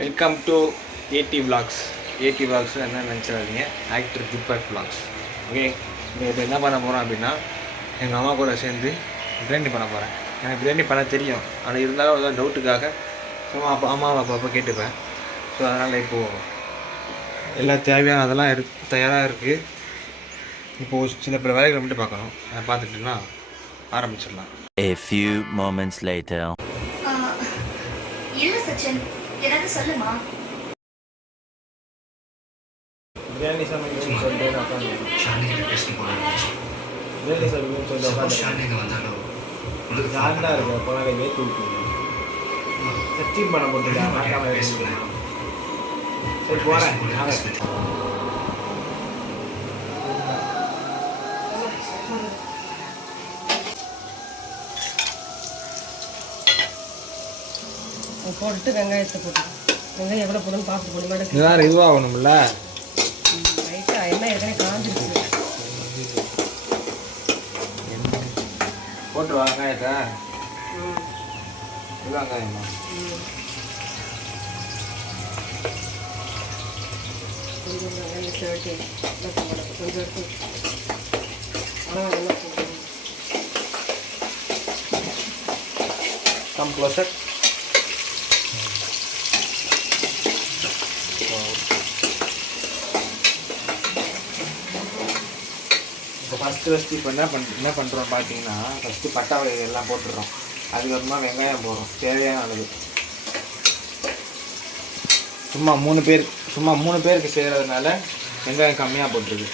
Welcome to AD vlogs. AD vlogs என்ன நினச்சிடாதீங்க, actor திப்பக் vlogs. Okay, இப்போ என்ன பண்ண போகிறோம் அப்படின்னா, எங்கள் அம்மா கூட சேர்ந்து பிரியாணி பண்ண போகிறேன். எனக்கு பிரியாணி பண்ண தெரியும், ஆனால் இருந்தாலும் ஒரு டவுட்டுக்காக சும்மா அம்மாவை அப்பப்போ கேட்டுப்பேன். ஸோ அதனால் இப்போது எல்லாம் தேவையான அதெல்லாம் தயாராக இருக்குது. இப்போது சில பல வேலைகளை மட்டும் பார்க்கணும். அதை பார்த்துட்டுன்னா ஆரம்பிச்சிடலாம். A few moments later. இல்ல சச்சின், ஏதாவது சொல்லுமா? பிரியாணி சமைக்கணும்னு சொல்லிட்டு பிரியாணி சமைக்கணும்னு சொல்லிட்டு ஜாலியாக இருக்கு. போனாலே வேத்து விட்டு சச்சின் பண்ண போட்டுருக்கேன். சரி போகிறேன். போட்டு வெங்காயத்தை போட்டு வெங்காயம் எவ்வளோ போடணும் பார்த்து போடுமா. இதுதான் இதுவாகணும்ல. ரைட்டாக எண்ணெய் ஏற்கனவே காஞ்சிருச்சு. போட்டு வெங்காயத்தை இது வெங்காயமா கொஞ்சம் வெங்காயம் சேர்த்து கொஞ்சம் எடுத்து ஆனால் கம் க்ளோசர். இப்போ ஃபஸ்ட்டு இப்போ என்ன பண்ணுறோம் பார்த்தீங்கன்னா, ஃபஸ்ட்டு பட்டை வகைகள் எல்லாம் போட்டுடுறோம். அதுக்கப்புறமா வெங்காயம் போடுறோம் தேவையான அளவு. சும்மா மூணு பேருக்கு செய்கிறதுனால வெங்காயம் கம்மியாக போட்டுருக்கு.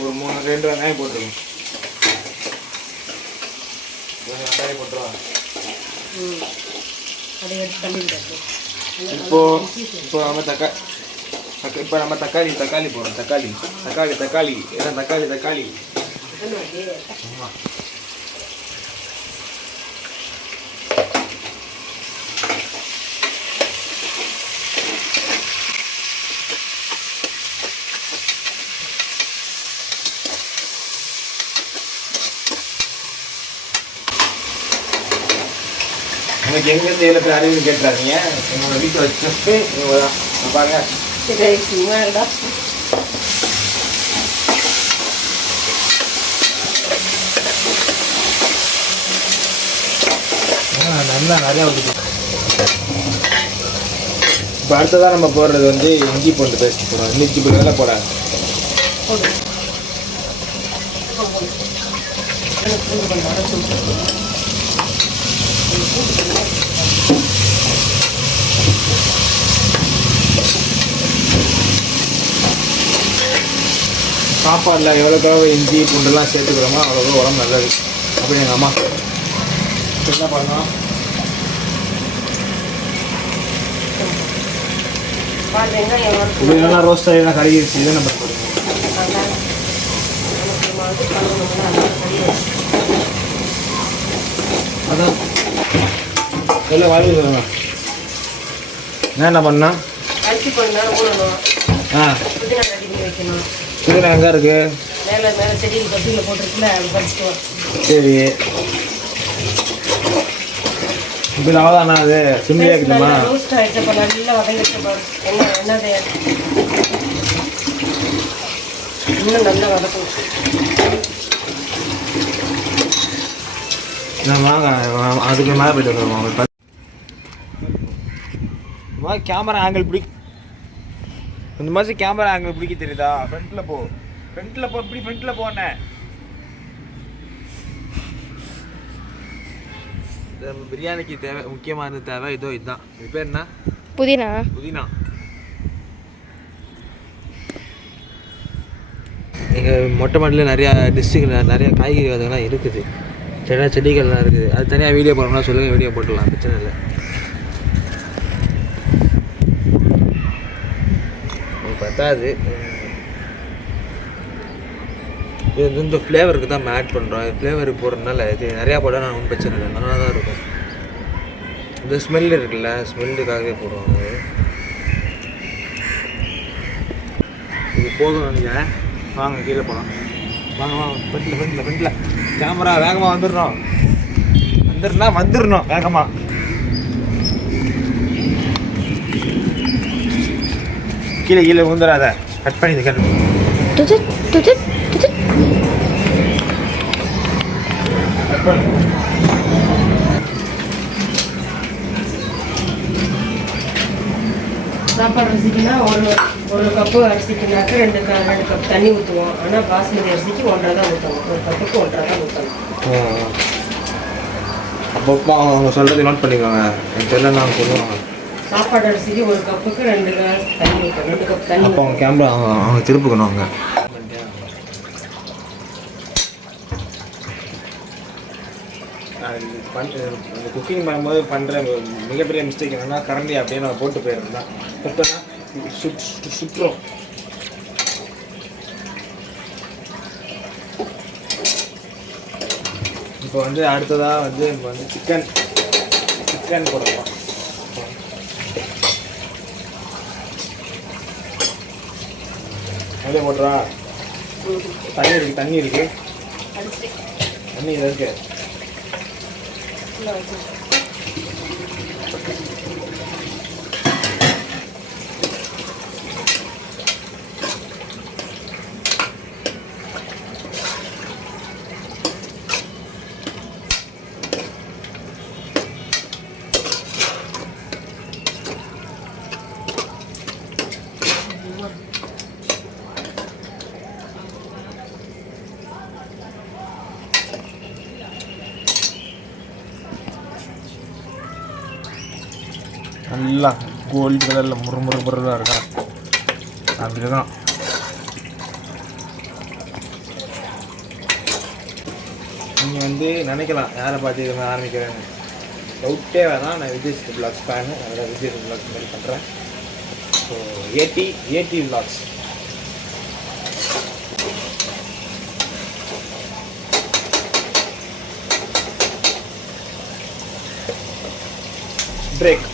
ஒரு 2 வெங்காயம் போட்டுருக்கோம். வெங்காயம் போட்டுருவோம். அதை எடுத்து தள்ளி விடாது. இப்போ நம்ம தக்காளி போடுறோம். தக்காளி ஏன்னா தக்காளி எனக்கு எங்கேருந்து ஏழு பேர் அறிவுன்னு கேட்டுறாதீங்க. என்னோட வீட்டை வச்சு இவங்க தான் பாருங்க. நல்லா நிறையா வந்துட்டு. இப்போ அடுத்ததான் நம்ம போடுறது வந்து இஞ்சி பூண்டு பேஸ்ட் போடுறோம். இஞ்சி பூண்டு எல்லாம் போடாது. சாப்பாடில் எவ்வளோக்காக இஞ்சி பூண்டுலாம் சேர்த்துக்கிறோமோ அவ்வளோ உடம்பு நல்லது அப்படின்னு எங்கள் அம்மா என்ன பண்ணோம். இது என்னென்னா ரோஸ்ட் ஆகினா கறிச்சு இதை நம்ம போடுவோம். அதான் எல்லாம் வாங்கி சொல்லுங்க. என்ன பண்ணா அரிசி கொஞ்ச நேரம் ஊறணும். புதினா ரெடி பண்ணி வைக்கணும். புதினா எங்கே இருக்கு? மேலே செடியில் பத்தியில் போட்டுருக்குல, அது பறிச்சுட்டு வா. சரி, இப்போ அவ்வளோதானா? அது சிம்மியாக இருக்குமா? ரோஸ்ட் ஆகிடுச்சப்போ நல்லா வதங்கிடுச்சப்போ என்னது இன்னும் நல்லா வதக்கும். நான் வாங்க அதுக்கு மேலே போய்ட்டு வருவோம். கேமரா ஆங்கிள் இந்த மாதிரி கேமரா ஆங்கிள் பிடிக்க தெரியுதா? ஃப்ரண்ட்டில் போ இப்படி ஃப்ரண்ட்டில் போனேன். பிரியாணிக்கு முக்கியமான தேவை இதுதான். இது பேர் என்ன? புதினா. எங்கள் மொட்டை மாடியில் நிறையா டிஷ்ஷுகள் நிறையா காய்கறி வகைகள்லாம் இருக்குது. செடிகள்லாம் இருக்குது. அது தனியாக வீடியோ போடணும்னா சொல்லுங்கள், வீடியோ போட்டுடலாம், பிரச்சனை இல்லை. பத்தாது. இது வந்து இந்த ஃப்ளேவருக்கு தான் நம்ம ஆட் பண்ணுறோம். ஃப்ளேவருக்கு போடுறதுனால இது நிறையா போட்டால் நான் ஒன்றும் பிரச்சனை இல்லை, நல்லா தான் இருக்கும். இந்த ஸ்மெல் இருக்குல்ல, ஸ்மெல்லுக்காகவே போடுவாங்க. இது போதும் நினைக்கிறேன். வாங்க கீழே போகலாம். வாங்க ஃப்ரண்ட்டில் கேமரா வேகமாக வந்துடணும் வேகமாக. கீழே கீழே விழுந்துடாத. கட் பண்ணி கட் பண்ணு. சாப்பாடு அரிசிக்குன்னா ஒரு கப்பு அரிசிக்குனாக்க 2 கப் தண்ணி ஊற்றுவோம். ஆனால் பாஸ்மதி அரிசிக்கு 1.5 தான் ஊற்றணும். ஒரு கப்புக்கு 1.5 தான் ஊற்றணும். அப்பப்போ அவங்க சொல்கிறது நோட் பண்ணிக்கோங்க. எனக்கு தெரியல நான் சொல்லுவாங்க. சாப்பாடு அரிசிக்கு ஒரு கப்புக்கு 2 கிளாஸ் தண்ணி ஊற்றணும். 2 கப் தண்ணி. அப்போ அவங்க கேமரா அவங்க திருப்புக்கணும். அவங்க இந்த குக்கிங் பண்ணும்போது பண்ணுற மிகப்பெரிய மிஸ்டேக் என்னென்னா கரண்டி அப்படியே நான் போட்டு போயிடுறது தான். தொட்டோன்னா சுற்றுறோம். இப்போ வந்து அடுத்ததாக வந்து இப்போ வந்து சிக்கன் போடலாம். அதே போட்டுறா. தண்ணி இருக்கு தண்ணி இதில் இருக்கு. நல்லா கோல்டு கலரில் முறுமுறுதாக இருக்கா. அப்படி தான் நீங்கள் வந்து நினைக்கலாம் யாரை பார்த்து இது மாதிரி ஆரம்பிக்கிறேன்னு. டவுட்டே வேணாம். நான் விஜய் விலாக்ஸ் ஃபேனு. அதனால் விஜய் விலாக்ஸ் மாதிரி பண்ணுறேன். So AD vlogs. பிரேக்.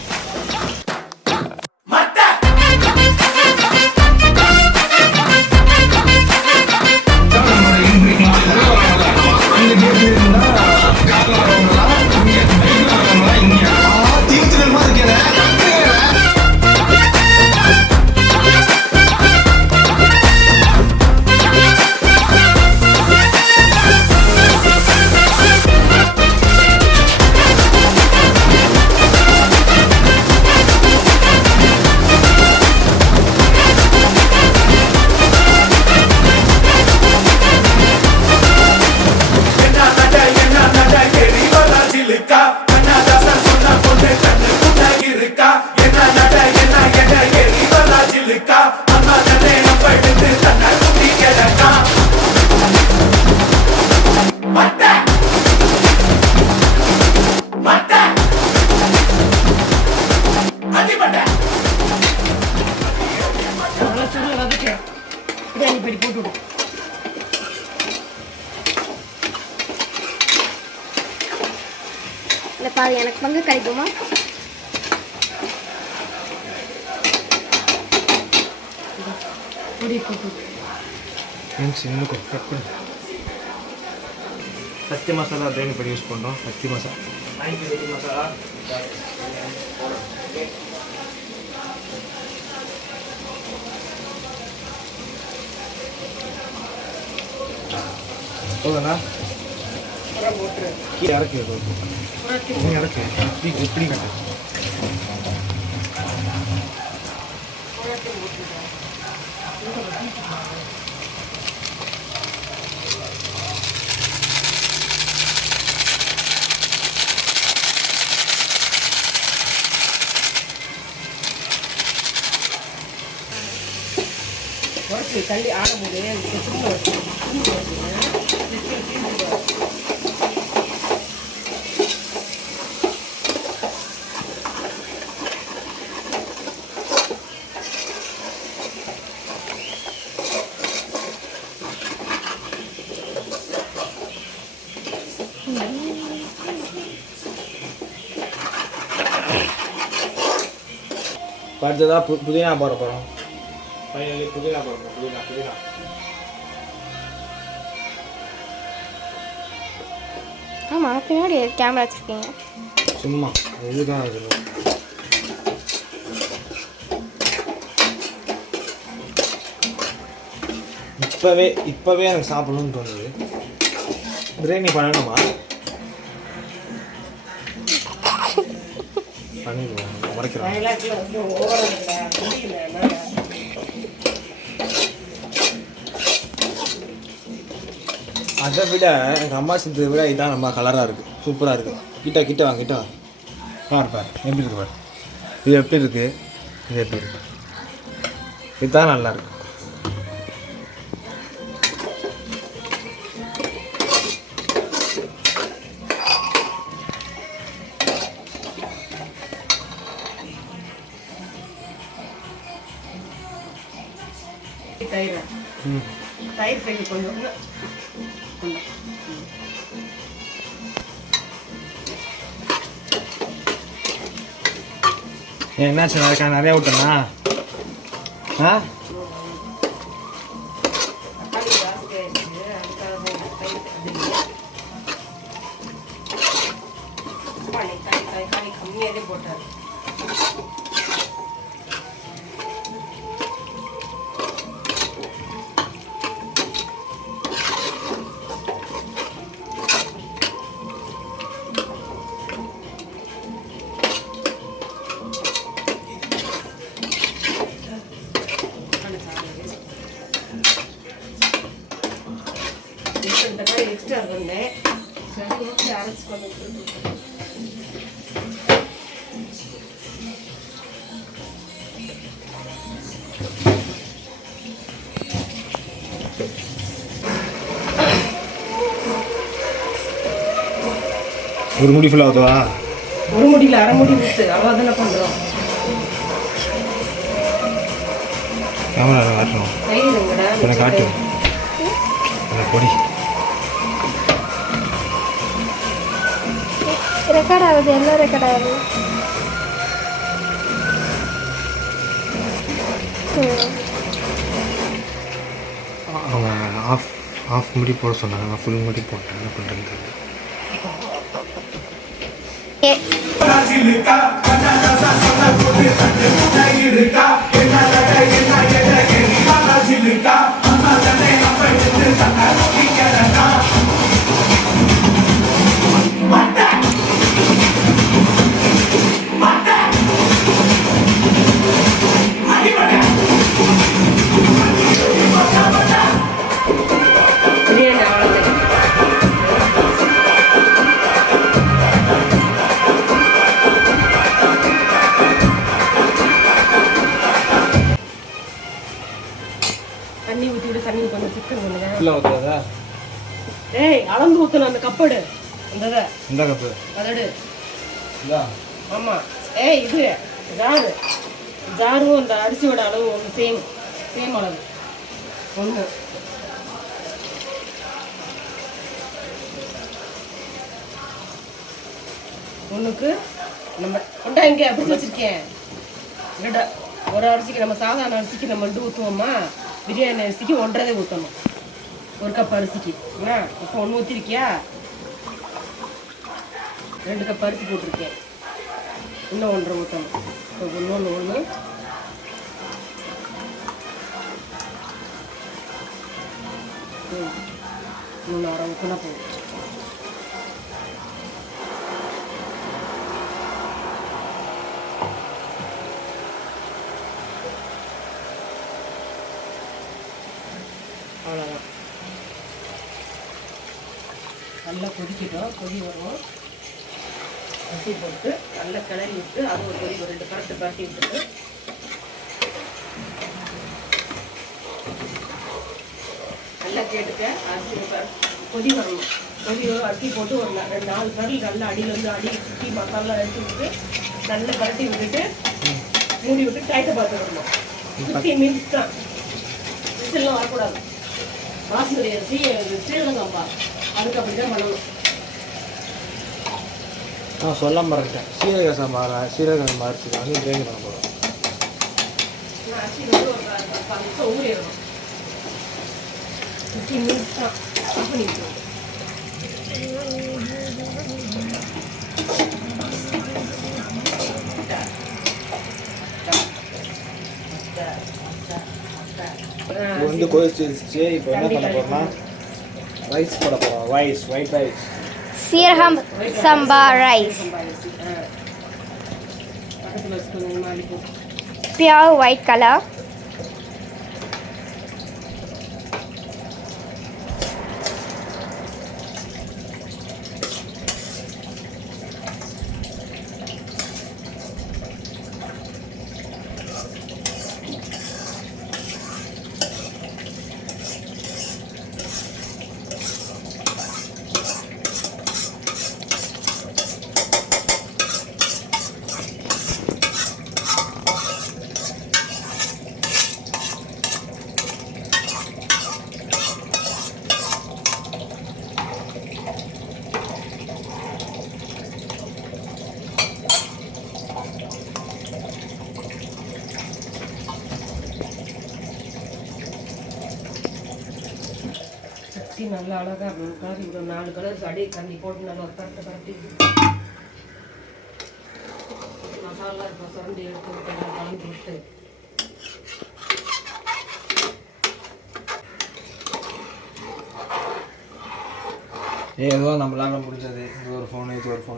பாரு எனக்கு பங்கு கிடைக்குமா? பச்சை மசாலா பிரியாணி பண்ணி யூஸ் பண்ணுறோம். பச்சை மசாலா போதுண்ணா. கீழே இறக்கு இறக்கு எப்படி கட்ட உடச்சி தள்ளி ஆடும்போது அடுத்ததாக புதினா போட போகிறோம். ஃபைனலி புதினா போடுறோம். புதினா ஆமாம், பின்னாடி கேமரா வச்சுருக்கீங்க. சும்மா இதுதான் சொல்லுவோம். இப்போவே எனக்கு சாப்பிடணும்னு தோணுது. பிரியாணி பண்ணணுமா? பண்ணிடுவோம், உரைக்கிறோம். வயலாட்டில் வந்து ஓவரம் இல்லை, முடியல என்னால். அதை விட எங்கள் அம்மா செஞ்சதை விட இதான் ரொம்ப கலராக இருக்குது, சூப்பராக இருக்குது. கிட்ட வாங்க பாரு எப்படி இருக்கு பாரு. இது எப்படி இருக்குது, இது எப்படி இருக்குது, இதுதான் நல்லா இருக்கு. தயிர் செய்ய கொஞ்சம் என்னாச்சு, நிறையா விட்டனா? தக்காளி ஜாஸ்தி ஆயிடுச்சு, அதுக்காக தக்காளி கம்மியாகவே போட்டார். தக்காளி எக்ஸ்ட்ரா இருந்தேன், சரி ஓகே அரைச்சி கொண்டு ஒரு முடி ஃபுல்லாக ஊற்றுவா? ஒரு முடியில் அரை முடி ஊற்று, அவ்வளோ தானே பண்ணுறோம். கேமரா காட்டணும், எனக்கு காட்டு, எனக்கு பொடி. ரெக்கார்ட் ஆகுது, எல்லாம் ரெக்கார்ட் ஆகுது. அவங்க ஆஃப் முடி போட சொன்னாங்க, நான் ஃபுல் முடி போட்டேன். என்ன பண்ணுறேன்னு தெரியல. பிரியாணி அவ்வளோதான். தண்ணி ஊற்றி விட்டு தண்ணி கொஞ்சம் சிக்கன் பண்ணுங்க. ஃபுல்லாக ஊற்றுறதா? ஏய் அளந்து ஊற்றணும், அந்த கப்படு அந்த இந்த கப்பு அதடு. இதா? ஆமாம். ஏய் இது ஜாரும் அந்த அரிசியோட அளவு ஒன்று சேம் அளவு ஒன்று. ஒன்றுக்கு நம்ம கொண்டா இங்கே அப்படி வச்சுருக்கேன். ரெண்டா ஒரு அரிசிக்கு நம்ம சாதாரண அரிசிக்கு நம்ம 2 ஊற்றுவோமா, பிரியாணி அரிசிக்கு 1.5 ஊற்றணும். ஒரு கப் அரிசிக்கு என்ன இப்போ 1 ஊற்றிருக்கியா, 2 கப் அரிசி போட்டிருக்கேன், இன்னும் 1.5 ஊற்றணும். இப்போ ஒன்று 1 ஊற்றினா போதும். அவ்வளோதான். நல்லா கொதிக்கட்டும், கொதி வரும். அரிசி போட்டு நல்லா கிளறி விட்டு அது ஒரு கொதி ஒரு 2 பரட்டி விட்டுட்டு நல்லா கேட்டுக்க. அரிசி கொதி வரணும், கொதி வரும். அரிசி போட்டு ஒரு 4 பரல் நல்லா அடியில் வந்து அடி சுற்றி மசாலா அரிசி விட்டு நல்லா பரட்டி விட்டுட்டு மூடி விட்டு டைட்டை பார்த்து வரணும். 15 மினிட்ஸ் தான், விசில்லாம் வரக்கூடாது. பாஸ்மதி அரிசி ஸ்ரீலங்கா அதுக்கு அப்படி தான் பண்ணணும். நான் சொல்ல மறந்துட்டேன், சீரக சம்பா அரிசி வந்து பிரியாணி பண்ண போகிறோம். அரிசி வந்து ஒரு 10 நிமிஷம் ஊறிடணும். 15 மினிட்ஸ் தான் ஆஃப் பண்ணிக்கணும். இது வந்து கொதிச்சிருச்சு. இப்போ என்ன பண்ண போறோம்னா ரைஸ் போட போகிறோம். White rice. சீரகம் சம்பா ரைஸ். பக்கத்தில் வச்சுக்கோங்க மாலிக்கும். Pure white color. சட்டி நல்லா அழகாக இருக்கணும். கலர் இவ்வளோ 4 கலர் அப்படியே கண்ணி போட்டு நல்லா பரட்டி மசாலா இப்போ சுரண்டி எடுத்து கலந்து விட்டு ஏதோ நம்மளால முடிஞ்சது இது ஒரு ஃபோன்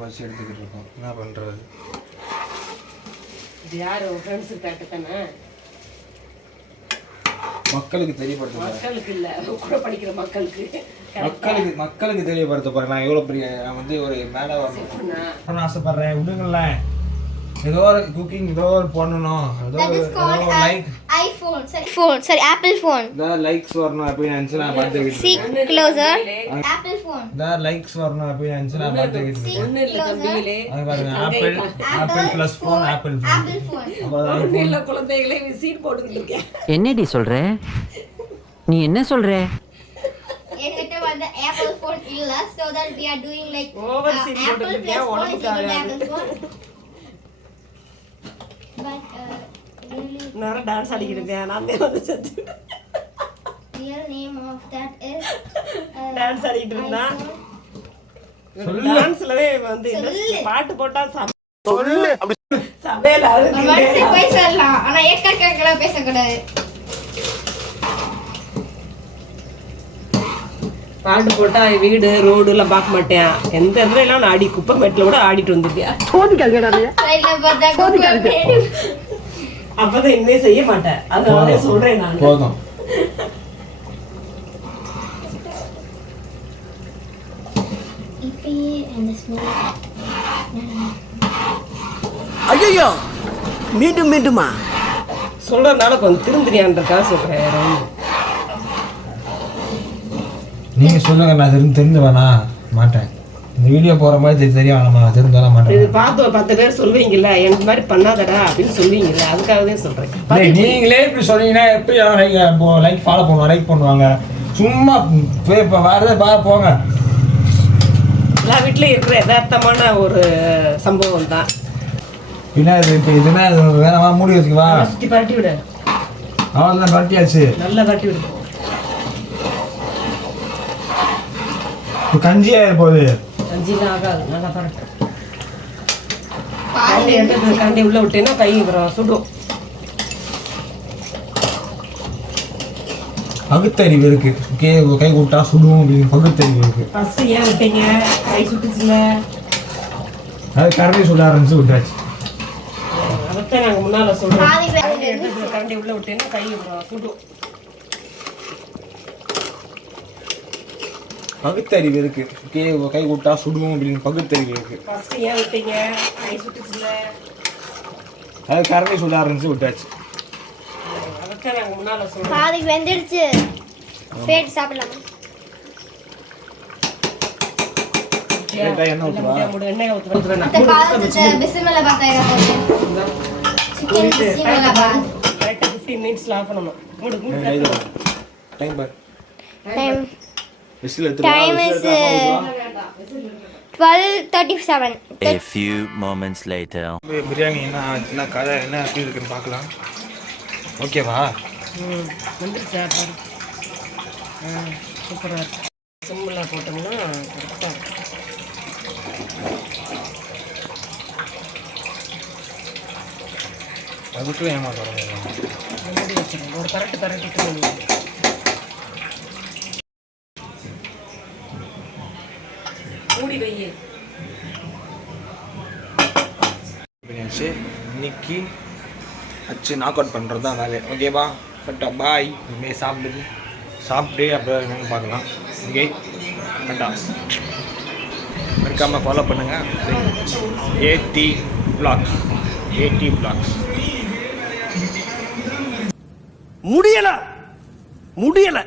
வச்சு எடுத்துக்கிட்டு இருக்கோம். என்ன பண்ணுறது? இது யார் ஃப்ரெண்ட்ஸுக்கு கேட்டு தானே, மக்களுக்கு தெரியப்படுத்த மக்களுக்கு இல்லை கூட படிக்கிற மக்களுக்கு மக்களுக்கு தெரியப்படுத்த போகிறேன். நான் எவ்வளோ பெரிய நான் வந்து ஒரு மேலே வரணும் ஆசைப்பட்றேன். விடுங்களேன். ஏதோ ஒரு குக்கிங் ஏதோ ஒரு பண்ணணும். ஏதோ ஒரு like iPhone. Sorry, Apple phone. ஏதோ லைக்ஸ் வரணும் அப்படின்னு நினச்சி நான் பார்த்துக்கிட்டு See closer. Apple phone. ஏதோ லைக்ஸ் வரணும் அப்படின்னு நினச்சி நான் பார்த்துக்கிட்டு இருக்கேன். ஒன்றும் இல்லை தம்பிகளே, அது பாருங்க, apple plus phone apple phone. ஒன்றும் இல்லை குழந்தைகளே, சீட் போட்டுக்கிட்டு இருக்கேன். என்னடி சொல்ற? நீ என்ன சொல்ற? என்கிட்ட வந்து Apple phone இல்ல, so that we are doing like Over seat Apple போட்டுக்கிட்டு plus phone is உடம்புக்கு equal to ஆகாது. Apple phone. But really நேரம் டான்ஸ் ஆடிக்கிட்டு இருக்கேன். நான் வந்து செத்து real name of that is dance ஆடிக்கிட்டு இருந்தா சொல்லு. டான்ஸ்லவே வந்து சொல்லு. பாட்டு போட்டா சொல்லு. சபையில மனசே போய் சொல்லலாம், ஆனா ஏக்கக்கல பேசக்கூடாது. பாட்டு போட்டா வீடு ரோடுலாம் பார்க்க மாட்டேன். எந்த இடத்துல எல்லாம் நான் ஆடி குப்பை மேட்டில் கூட ஆடிட்டு வந்துட்டியா? சைடுல பார்த்தா குப்பை. அப்பதான் இனிமே செய்ய மாட்டேன். அதனால சொல்றேன் நான். போதும். இப்பயே அந்த ஸ்மெல். ஐயோ மீண்டுமா சொல்றதுனால கொஞ்சம் திருந்திரியான்றதுக்காக சொல்றேன். நீங்கள் சொல்லுங்க, நான் தெரிஞ்சு வேணா மாட்டேன். இந்த வீடியோ போகிற மாதிரி தெரிய வேணாமா? நான் தெரிஞ்சாலும் இது மாட்டேன். பார்த்து ஒரு 10 பேர் சொல்லுவீங்கல்ல, எனக்கு மாதிரி பண்ணாதடா அப்படின்னு சொல்லுவீங்கல்ல, அதுக்காகவே சொல்றேன். நீங்களே இப்படி சொன்னீங்கன்னா எப்படி லைக் ஃபாலோ பண்ணுவாங்க, லைக் பண்ணுவாங்க? சும்மா போய் இப்போ வரதே போங்க. எல்லா வீட்லயும் இருக்கிற யதார்த்தமான ஒரு சம்பவம் தான். பின்னா இது இப்போ இதுனா வேணாமா? மூடி வச்சுக்குவா. சுற்றி பரட்டி விடு. அவ்வளோதான், பரட்டியாச்சு. நல்லா பரட்டி விடு. இப்போ கஞ்சி ஆகிட போகுது. கஞ்சிலாம் ஆகாது, நல்லா பரட்டு. கண்டி எடுத்து கண்டி உள்ள விட்டேன்னா கை சுடும். பகுத்தறிவு இருக்கு. கை விட்டா சுடும் அப்படின்னு பகுத்தறிவு இருக்கு. ஃபர்ஸ்ட் ஏன் விட்டீங்க? கை சுட்டுச்சுல. அது கரண்டி சுட ஆரம்பிச்சு விட்டாச்சு. அதைத்தான் நாங்கள் முன்னால சொல்றோம். பாதி பேர் கண்டி எடுத்து கண்டி உள்ள விட்டேன்னா கை சுடும். பகுத்தறிவு இருக்கு. கை விட்டா சுடும் அப்படின்னு பகுத்தறிவு இருக்கு. ஃபர்ஸ்ட் ஏன் விட்டீங்க? கை சுட்டுச்சுல. அது கரண்டி சுட ஆரம்பிச்சு விட்டாச்சு. அதைத்தான் நாங்கள் முன்னால சொல்றோம். பாதி வெந்துடுச்சு. பேட் சாப்பிடலாம். என்ன ஊற்றுவா? எண்ணெய் ஊற்றுவேன். அந்த காலத்துல பிஸ்மில்லா பாத்தாயிரம் சிக்கன் பிஸ்மில்லா பாத். கரெக்டாக 15 மினிட்ஸ்ல ஆஃப் பண்ணணும். டைம் பார். Time whistle Time is 12:37. A few moments later. Biryani என்ன கதை என்ன எப்படி இருக்குன்னு பார்க்கலாம். ஓகேவா? வந்துருச்சா பாரு. சூப்பராக இருக்கு. சிம்மில் போட்டோம்னா கரெக்டாக இருக்கும். அதுக்குள்ள ஏமாத்த மூடி வச்சிருங்க. ஒரு பரட்டிட்டு மூடி வையே. பண்ணியாச்சு. இன்னைக்கு வச்சு நாக் அவுட் பண்ணுறது தான் வேலை. ஓகேவா? பட்டா பாய். இனிமேல் சாப்பிட்டு அப்புறம் என்னென்னு பார்க்கலாம். ஓகே பட்டா. மறக்காமல் ஃபாலோ பண்ணுங்கள். ஏடி vlogs. முடியல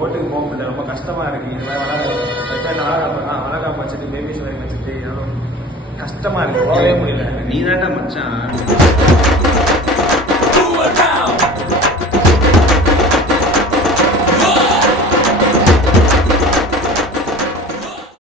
ஓட்டுக்கு போக முடியல, ரொம்ப கஷ்டமாக இருக்குது. இது மாதிரி வளகாப்பு வச்சுட்டு பேபிஸ் வரைக்கும் வச்சுட்டு கஷ்டமாக இருக்குது, போகவே முடியல. நீ தான்டா மச்சான்.